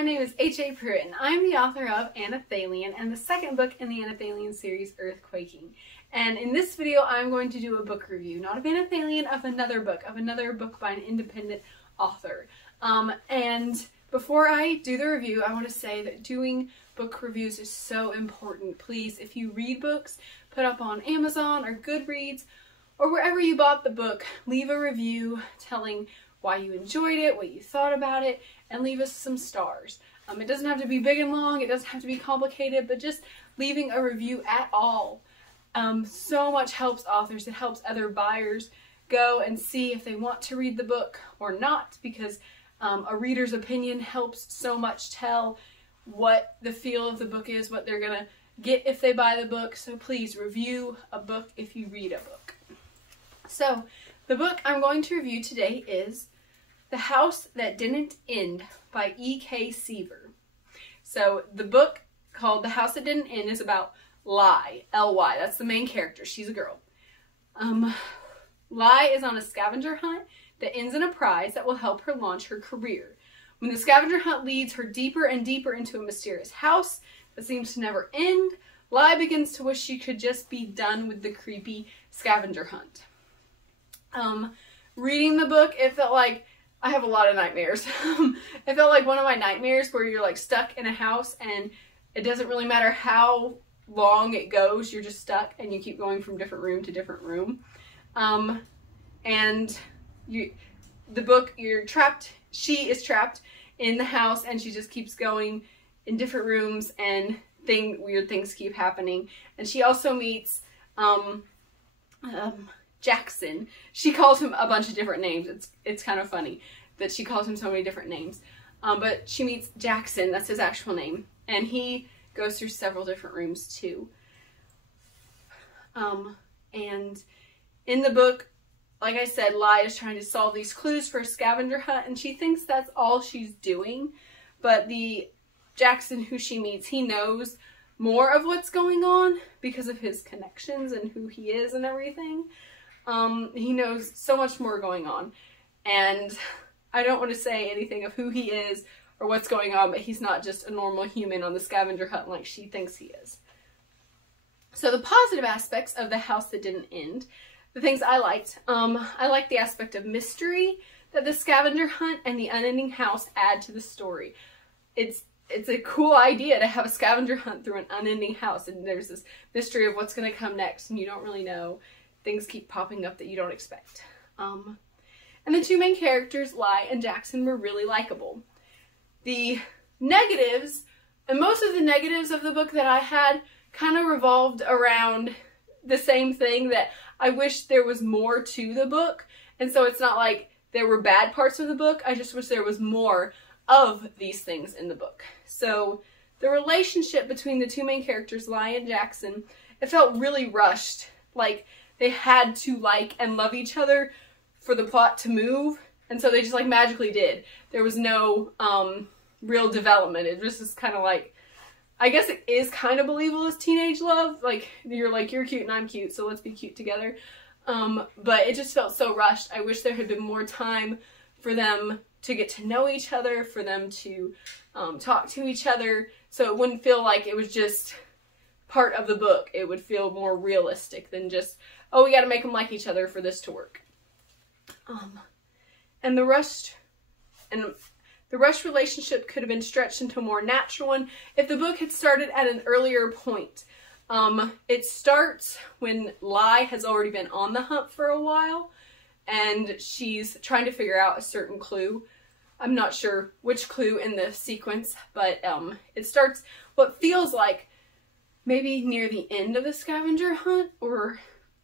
my name is HAPruit, and I'm the author of Anathalion and the second book in the Anathalion series, Earthquaking. And in this video, I'm going to do a book review, not of Anathalion, of another book by an independent author. And before I do the review, I want to say that doing book reviews is so important. Please, if you read books, put up on Amazon or Goodreads, or wherever you bought the book, leave a review telling why you enjoyed it, what you thought about it, and leave us some stars. It doesn't have to be big and long, it doesn't have to be complicated, but just leaving a review at all so much helps authors. It helps other buyers go and see if they want to read the book or not, because a reader's opinion helps so much tell what the feel of the book is, what they're gonna get if they buy the book. So please review a book if you read a book. So the book I'm going to review today is The House That Didn't End by E.K. Seaver. So the book called The House That Didn't End is about Lie, L-Y, that's the main character, she's a girl. Lie is on a scavenger hunt that ends in a prize that will help her launch her career. When the scavenger hunt leads her deeper and deeper into a mysterious house that seems to never end, Lie begins to wish she could just be done with the creepy scavenger hunt. Reading the book, it felt like, I have a lot of nightmares. It felt like one of my nightmares where you're like stuck in a house and it doesn't really matter how long it goes, you're just stuck and you keep going from different room to different room. And the book, she is trapped in the house and she just keeps going in different rooms and weird things keep happening. And she also meets, Jackson. She calls him a bunch of different names. It's kind of funny that she calls him so many different names. But she meets Jackson, that's his actual name, and he goes through several different rooms too. And in the book, like I said, Lie is trying to solve these clues for a scavenger hunt, and she thinks that's all she's doing. But the Jackson who she meets, he knows more of what's going on because of his connections and who he is and everything. He knows so much more going on, and I don't want to say anything of who he is or what's going on, but he's not just a normal human on the scavenger hunt like she thinks he is. So the positive aspects of The House That Didn't End, the things I liked the aspect of mystery that the scavenger hunt and the unending house add to the story. It's a cool idea to have a scavenger hunt through an unending house, and there's this mystery of what's going to come next and you don't really know. Things keep popping up that you don't expect. And the two main characters, Lie and Jackson, were really likable. The negatives, and most of the negatives of the book that I had, kind of revolved around the same thing, that I wish there was more to the book. And so it's not like there were bad parts of the book, I just wish there was more of these things in the book. So the relationship between the two main characters, Lie and Jackson, it felt really rushed. Like they had to like and love each other for the plot to move, and so they just like magically did. There was no real development. It just is kind of like, I guess it is kind of believable as teenage love. Like you're cute and I'm cute, so let's be cute together. But it just felt so rushed. I wish there had been more time for them to get to know each other, for them to talk to each other, so it wouldn't feel like it was just part of the book. It would feel more realistic than just, oh, we gotta make them like each other for this to work. And the rushed relationship could have been stretched into a more natural one if the book had started at an earlier point. It starts when Lie has already been on the hunt for a while, and she's trying to figure out a certain clue. I'm not sure which clue in the sequence, but it starts what feels like maybe near the end of the scavenger hunt, or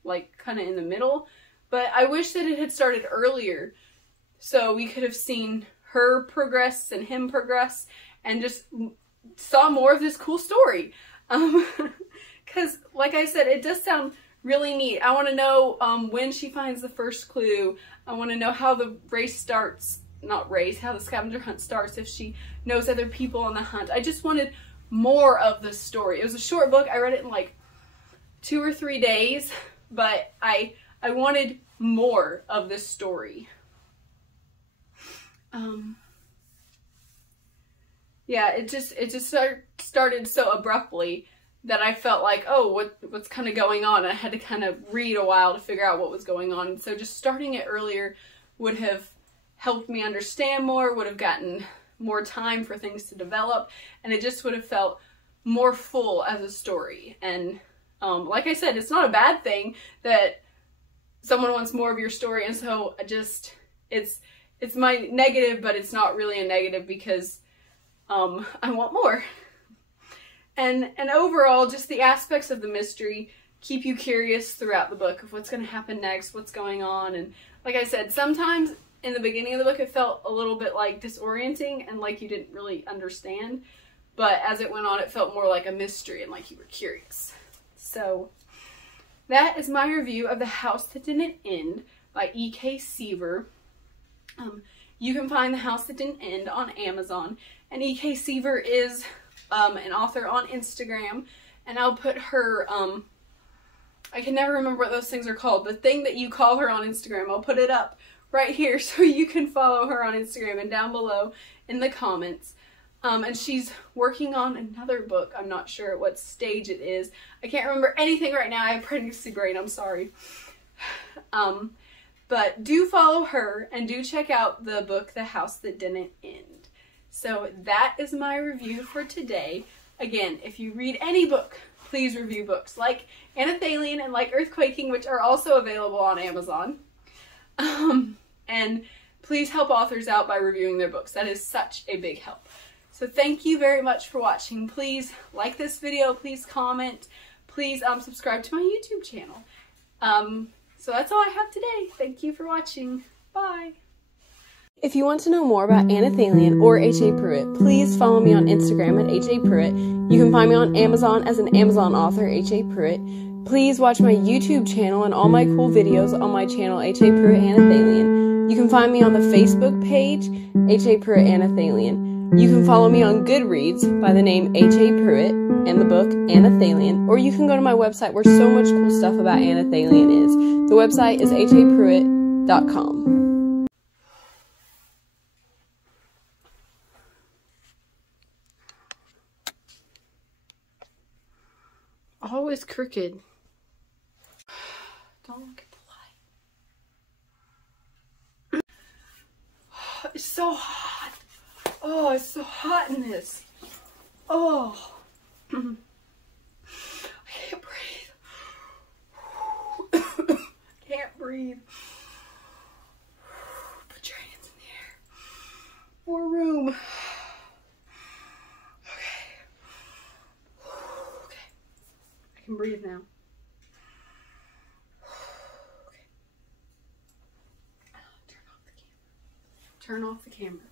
like kind of in the middle. But I wish that it had started earlier so we could have seen her progress and him progress and just saw more of this cool story. Because like I said, it does sound really neat. I want to know when she finds the first clue. I want to know how the race starts, how the scavenger hunt starts, if she knows other people on the hunt. I just wanted more of the story. It was a short book. I read it in like 2 or 3 days, but I wanted more of this story. yeah, it just started so abruptly that I felt like, oh, what's kind of going on? I had to kind of read a while to figure out what was going on. And so just starting it earlier would have helped me understand more, would have gotten more time for things to develop, and it just would have felt more full as a story. And like I said, it's not a bad thing that someone wants more of your story, and so it's my negative, but it's not really a negative because I want more. And overall, just the aspects of the mystery keep you curious throughout the book of what's going to happen next, what's going on. And like I said, sometimes in the beginning of the book it felt a little bit like disorienting and like you didn't really understand. But as it went on, it felt more like a mystery and like you were curious. So that is my review of The House That Didn't End by E.K. Seaver. You can find The House That Didn't End on Amazon. And E.K. Seaver is an author on Instagram. And I'll put her, I can never remember what those things are called. The thing that you call her on Instagram, I'll put it up right here so you can follow her on Instagram and down below in the comments. And she's working on another book. I'm not sure at what stage it is. I can't remember anything right now. I have pregnancy brain. I'm sorry. But do follow her and do check out the book, The House That Didn't End. So that is my review for today. Again, if you read any book, please review books like Anathalion and like Earthquaking, which are also available on Amazon. And please help authors out by reviewing their books. That is such a big help. So thank you very much for watching. Please like this video, please comment, please subscribe to my YouTube channel. So that's all I have today. Thank you for watching. Bye. If you want to know more about Anathalion or HAPruit, please follow me on Instagram at HAPruit. You can find me on Amazon as an Amazon author, HAPruit. Please watch my YouTube channel and all my cool videos on my channel, HAPruit Anathalion. You can find me on the Facebook page, HAPruit Anathalion. You can follow me on Goodreads by the name HAPruit and the book Anathalion, or you can go to my website where so much cool stuff about Anathalion is. The website is HAPruit.com. Always crooked. Don't look at the light. It's so hot. Oh, it's so hot in this. Oh. I can't breathe. Can't breathe. Put your hands in the air. More room. Okay. I can breathe now. Okay. Turn off the camera. Turn off the camera.